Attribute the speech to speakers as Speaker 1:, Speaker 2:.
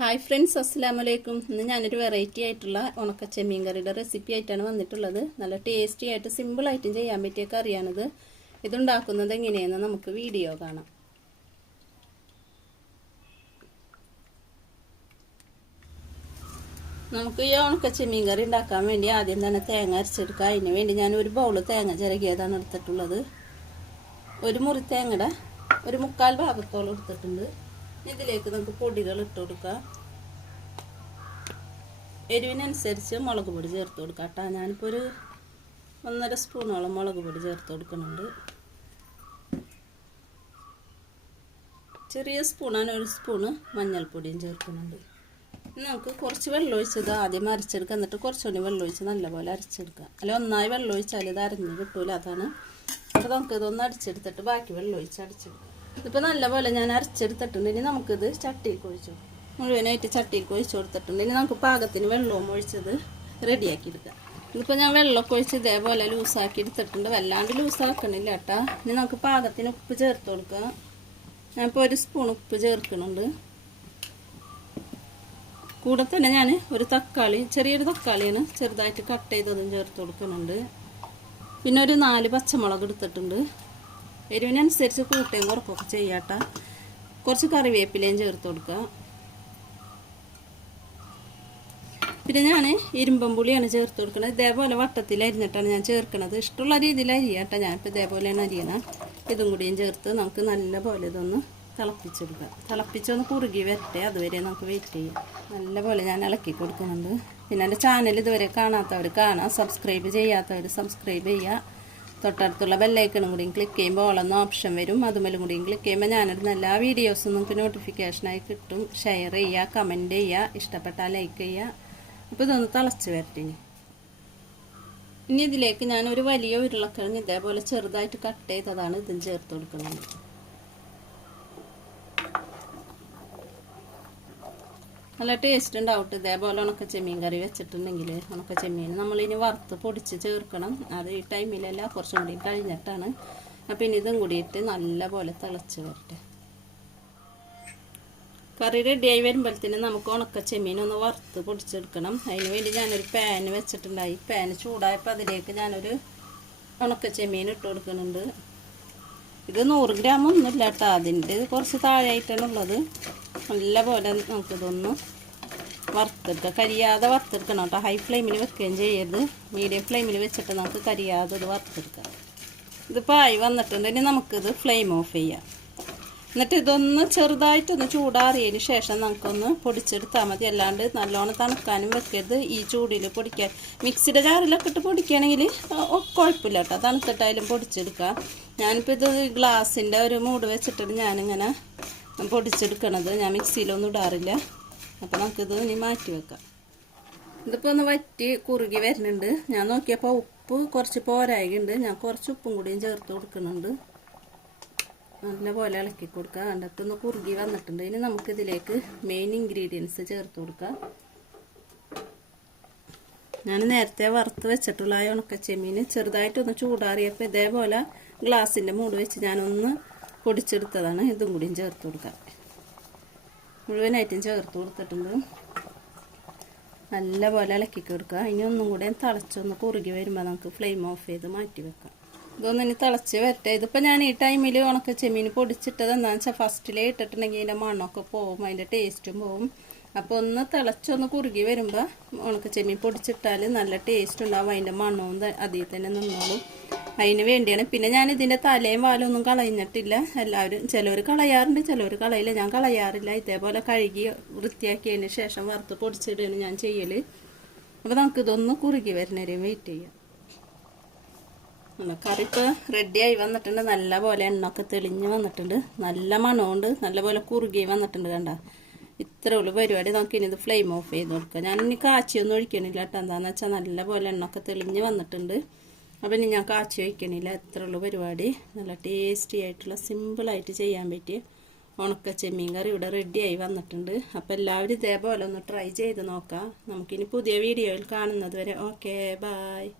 Speaker 1: Hi friends അസ്സാം വലൈക്കും ഇന്ന് ഞാനൊരു വെറൈറ്റി ആയിട്ടുള്ള ഉണക്ക ചെമ്മീൻ കറിയുടെ റെസിപ്പി ആയിട്ടാണ് വന്നിട്ടുള്ളത്. നല്ല ടേസ്റ്റി ആയിട്ട് സിമ്പിളായിട്ടും ചെയ്യാൻ പറ്റിയ കറിയാണിത് ഇതുണ്ടാക്കുന്നത് എങ്ങനെയെന്ന് നമുക്ക് വീഡിയോ കാണാം. നമുക്ക് ഈ ഉണക്ക ചെമ്മീൻ കറി ഉണ്ടാക്കാൻ വേണ്ടി ആദ്യം തന്നെ തേങ്ങ അരച്ചെടുക്കുക. അതിന് വേണ്ടി ഞാൻ ഒരു ബൗൾ തേങ്ങ ചിരകിയതാണ് എടുത്തിട്ടുള്ളത്. ഒരു മുറി തേങ്ങയുടെ ഒരു മുക്കാൽ ഭാഗത്തോളം എടുത്തിട്ടുണ്ട്. ഇതിലേക്ക് നമുക്ക് പൊടികൾ ഇട്ട് കൊടുക്കാം. എരിവിനനുസരിച്ച് മുളക് പൊടി ചേർത്ത് കൊടുക്കാം കേട്ടോ. ഞാനിപ്പോൾ ഒരു ഒന്നര സ്പൂണോളം മുളക് പൊടി ചേർത്ത് കൊടുക്കുന്നുണ്ട്. ചെറിയ സ്പൂണാണ് ഒരു സ്പൂണ് മഞ്ഞൾപ്പൊടിയും ചേർക്കുന്നുണ്ട്. നമുക്ക് കുറച്ച് വെള്ളം ഒഴിച്ചത് ആദ്യം അരച്ചെടുക്കുക എന്നിട്ട് കുറച്ചുകൂടി വെള്ളം ഒഴിച്ച് നല്ലപോലെ അരച്ചെടുക്കുക അല്ല ഒന്നായി വെള്ളം ഒഴിച്ചാൽ ഇത് അരഞ്ഞ് കിട്ടൂല അതാണ്. അപ്പോൾ നമുക്ക് ഇതൊന്ന് അടിച്ചെടുത്തിട്ട് ബാക്കി വെള്ളം ഒഴിച്ച് അടിച്ചെടുക്കാം. ഇതിപ്പോൾ നല്ലപോലെ ഞാൻ അരച്ചെടുത്തിട്ടുണ്ട്. ഇനി നമുക്കിത് ചട്ടിയിൽ കുഴിച്ചു. മുഴുവനായിട്ട് ചട്ടിയിൽ കുഴിച്ചു കൊടുത്തിട്ടുണ്ട്. ഇനി നമുക്ക് പാകത്തിന് വെള്ളവും ഒഴിച്ചത് റെഡിയാക്കി എടുക്കാം ഇതിപ്പോൾ ഞാൻ വെള്ളമൊക്കെ ഒഴിച്ച് ഇതേപോലെ ലൂസാക്കി എടുത്തിട്ടുണ്ട്. വല്ലാണ്ട് ലൂസാക്കണില്ല കേട്ടാ. ഇനി നമുക്ക് പാകത്തിന് ഉപ്പ് ചേർത്ത് കൊടുക്കുക ഞാനിപ്പോൾ ഒരു സ്പൂൺ ഉപ്പ് ചേർക്കുന്നുണ്ട്. കൂടെ തന്നെ ഞാൻ ഒരു തക്കാളി ചെറിയൊരു തക്കാളിയാണ് ചെറുതായിട്ട് കട്ട് ചെയ്തതും ചേർത്ത് കൊടുക്കുന്നുണ്ട്. പിന്നെ ഒരു നാല് പച്ചമുളക് എടുത്തിട്ടുണ്ട്. എരിവിനനുസരിച്ച് കൂട്ടുകയും കുറക്കൊക്കെ ചെയ്യാട്ട. കുറച്ച് കറിവേപ്പിലയും ചേർത്ത് കൊടുക്കുക. പിന്നെ ഞാൻ ഇരുമ്പം പുളിയാണ് ചേർത്ത് കൊടുക്കുന്നത്. ഇതേപോലെ വട്ടത്തിൽ അരിഞ്ഞിട്ടാണ് ഞാൻ ചേർക്കുന്നത്. ഇഷ്ടമുള്ള രീതിയിൽ അരിയാട്ട. ഞാനിപ്പോൾ ഇതേപോലെയാണ് അരിയണം ഇതും കൂടിയും ചേർത്ത് നമുക്ക് നല്ല പോലെ ഇതൊന്ന് തിളപ്പിച്ചെടുക്കാം തിളപ്പിച്ചൊന്ന് കുറുകി വരട്ടെ. അതുവരെ നമുക്ക് വെയിറ്റ് ചെയ്യാം. നല്ല പോലെ ഞാൻ ഇളക്കി കൊടുക്കുന്നുണ്ട്. പിന്നെ എന്റെ ചാനൽ ഇതുവരെ കാണാത്തവർ കാണാം. സബ്സ്ക്രൈബ് ചെയ്യാത്തവർ സബ്സ്ക്രൈബ് ചെയ്യുക. തൊട്ടടുത്തുള്ള ബെല്ലൈക്കണും കൂടിയും ക്ലിക്ക് ചെയ്യുമ്പോൾ ഓളെന്ന ഓപ്ഷൻ വരും. അതുമല്ലും കൂടിയും ക്ലിക്ക് ചെയ്യുമ്പോൾ ഞാനിടുന്ന എല്ലാ വീഡിയോസും നിങ്ങൾക്ക് നോട്ടിഫിക്കേഷനായി കിട്ടും. ഷെയർ ചെയ്യുക കമന്റ് ചെയ്യുക ഇഷ്ടപ്പെട്ടാൽ ലൈക്ക് ചെയ്യുക. അപ്പോൾ ഇതൊന്ന് തിളച്ച് വരട്ടെ ഇനി. ഇനി ഇതിലേക്ക് ഞാൻ ഒരു വലിയ ഉരുളക്കിഴങ്ങ് ഇതേപോലെ ചെറുതായിട്ട് കട്ട് ചെയ്തതാണ് ഇതും ചേർത്ത് കൊടുക്കുന്നത്. നല്ല ടേസ്റ്റ് ഉണ്ടാവും ഇതേപോലെ ഉണക്ക ചെമ്മീൻ കറി വെച്ചിട്ടുണ്ടെങ്കിൽ ഉണക്ക ചെമ്മീൻ നമ്മളിനി വറുത്ത് പൊടിച്ച് ചേർക്കണം. അത് ഈ ടൈമിലല്ല കുറച്ചും കൂടി കഴിഞ്ഞിട്ടാണ്. അപ്പം ഇനി ഇതും കൂടിയിട്ട് നല്ല പോലെ തിളച്ച് വരട്ടെ. കറി റെഡിയായി വരുമ്പോഴത്തേന് നമുക്ക് ഉണക്ക ചെമ്മീൻ ഒന്ന് വറുത്ത് പൊടിച്ചെടുക്കണം. അതിന് വേണ്ടി ഞാനൊരു പാൻ വെച്ചിട്ടുണ്ടായി പാൻ ചൂടായപ്പോൾ അതിലേക്ക് ഞാനൊരു ഉണക്ക ചെമ്മീൻ ഇട്ട് കൊടുക്കുന്നുണ്ട്. ഇത് നൂറ് ഗ്രാം ഒന്നുമില്ല കേട്ടോ അതിന്റെ കുറച്ച് താഴെയായിട്ടാണ് നല്ല പോലെ നമുക്കിതൊന്ന് വറുത്തെടുക്കുക കരിയാതെ വറുത്തെടുക്കണം കേട്ടോ. ഹൈ ഫ്ലെയിമിൽ വെക്കുകയും ചെയ്യരുത്. മീഡിയം ഫ്ലെയിമിൽ വെച്ചിട്ട് നമുക്ക് കരിയാതെ ഇത് വറുത്തെടുക്കാം. ഇതിപ്പോൾ ആയി വന്നിട്ടുണ്ട്. ഇനി നമുക്കിത് ഫ്ലെയിം ഓഫ് ചെയ്യാം. എന്നിട്ട് ഇതൊന്ന് ചെറുതായിട്ടൊന്ന് ചൂടാറിയതിന് ശേഷം നമുക്കൊന്ന് പൊടിച്ചെടുത്താൽ മതി. അല്ലാണ്ട് നല്ലോണം തണുക്കാനും വെക്കരുത്. ഈ ചൂടിൽ പൊടിക്കാൻ മിക്സിയുടെ ജാറിലൊക്കെ ഇട്ട് പൊടിക്കുകയാണെങ്കിൽ കുഴപ്പമില്ല കേട്ടോ. തണുത്തിട്ടായാലും പൊടിച്ചെടുക്കാം. ഞാനിപ്പോൾ ഇത് ഗ്ലാസിന്റെ ഒരു മൂട് വെച്ചിട്ടാണ് ഞാനിങ്ങനെ പൊടിച്ചെടുക്കണത്. ഞാൻ മിക്സിയിലൊന്നും ഇടാറില്ല. അപ്പോൾ നമുക്കിത് ഇനി മാറ്റി വെക്കാം. ഇതിപ്പോൾ ഒന്ന് വറ്റി കുറുകി വരുന്നുണ്ട്. ഞാൻ നോക്കിയപ്പോൾ ഉപ്പ് കുറച്ച് പോരായുണ്ട് ഞാൻ കുറച്ച് ഉപ്പും കൂടിയും ചേർത്ത് കൊടുക്കുന്നുണ്ട്. നല്ലപോലെ ഇളക്കി കൊടുക്കുക. അതിന്റെ കുറുകി വന്നിട്ടുണ്ട്. ഇനി നമുക്കിതിലേക്ക് മെയിൻ ഇൻഗ്രീഡിയൻസ് ചേർത്ത് കൊടുക്കാം. ഞാൻ നേരത്തെ വറുത്ത് വെച്ചിട്ടുള്ള ആ ഉണക്ക ചെമ്മീൻ ചെറുതായിട്ടൊന്ന് ചൂടാറിയപ്പോൾ ഇതേപോലെ ഗ്ലാസിന്റെ മൂട് വെച്ച് ഞാനൊന്ന് പൊടിച്ചെടുത്തതാണ്. ഇതും കൂടിയും ചേർത്ത് കൊടുക്കാം. മുഴുവനായിട്ടും ചേർത്ത് കൊടുത്തിട്ടുണ്ട്. നല്ലപോലെ ഇളക്കി കൊടുക്കുക. ഇനി ഒന്നും കൂടെ തിളച്ചൊന്ന് കുറുകി വരുമ്പോൾ നമുക്ക് ഫ്ലെയിം ഓഫ് ചെയ്ത് മാറ്റി വെക്കാം. ഇതൊന്നും ഇനി തിളച്ച് വരട്ടെ. ഇതിപ്പോൾ ഞാൻ ഈ ടൈമിൽ ഉണക്ക ചെമ്മീൻ പൊടിച്ചിട്ടത് എന്താണെന്ന് വെച്ചാൽ ഫസ്റ്റിലേ ഇട്ടിട്ടുണ്ടെങ്കിൽ അതിന്റെ മണ്ണൊക്കെ പോവും അതിന്റെ ടേസ്റ്റും പോകും അപ്പോൾ ഒന്ന് തിളച്ചൊന്ന് കുറുകി വരുമ്പോൾ ഉണക്ക ചെമ്മീൻ പൊടിച്ചിട്ടാൽ നല്ല ടേസ്റ്റ് ഉണ്ടാവും. അതിന്റെ മണ്ണവും അതിൽ തന്നെ നിന്നോളും. അതിന് വേണ്ടിയാണ്. പിന്നെ ഞാൻ ഇതിന്റെ തലയും വാലും ഒന്നും എല്ലാവരും ചിലവർ കളയാറുണ്ട് ചിലവർ കളയില്ല. ഞാൻ കളയാറില്ല. ഇതേപോലെ കഴുകി വൃത്തിയാക്കിയതിന് ശേഷം വറുത്ത് പൊടിച്ചിടുകയാണ് ഞാൻ ചെയ്യൽ അപ്പോൾ നമുക്കിതൊന്ന് കുറുകി വരുന്നവരെയും വെയിറ്റ് ചെയ്യാം. കറി ഇപ്പോൾ റെഡിയായി വന്നിട്ടുണ്ട്. നല്ല പോലെ എണ്ണൊക്കെ തെളിഞ്ഞ് വന്നിട്ടുണ്ട്. നല്ല മണമുണ്ട്. നല്ല പോലെ കുറുകി വന്നിട്ടുണ്ട് കണ്ട. ഇത്രേ ഉള്ളൂ പരിപാടി. നമുക്ക് ഇനി ഇത് ഫ്ലെയിം ഓഫ് ചെയ്ത് കൊടുക്കാം. ഞാൻ ഇനി കാച്ചിയൊന്നും ഒഴിക്കണില്ല കേട്ടോ. എന്താണെന്ന് വെച്ചാൽ നല്ല പോലെ എണ്ണൊക്കെ തെളിഞ്ഞ് വന്നിട്ടുണ്ട്. അപ്പം ഞാൻ കാച്ചി വയ്ക്കണില്ല. എത്ര ഉള്ളൂ പരിപാടി. നല്ല ടേസ്റ്റി ആയിട്ടുള്ള സിമ്പിളായിട്ട് ചെയ്യാൻ പറ്റിയ ഉണക്ക ചെമ്മീൻ കറി ഇവിടെ റെഡിയായി വന്നിട്ടുണ്ട്. അപ്പോൾ എല്ലാവരും ഇതേപോലെ ഒന്ന് ട്രൈ ചെയ്ത് നോക്കാം. നമുക്കിനി പുതിയ വീഡിയോയിൽ കാണുന്നത് വരെ. Okay bye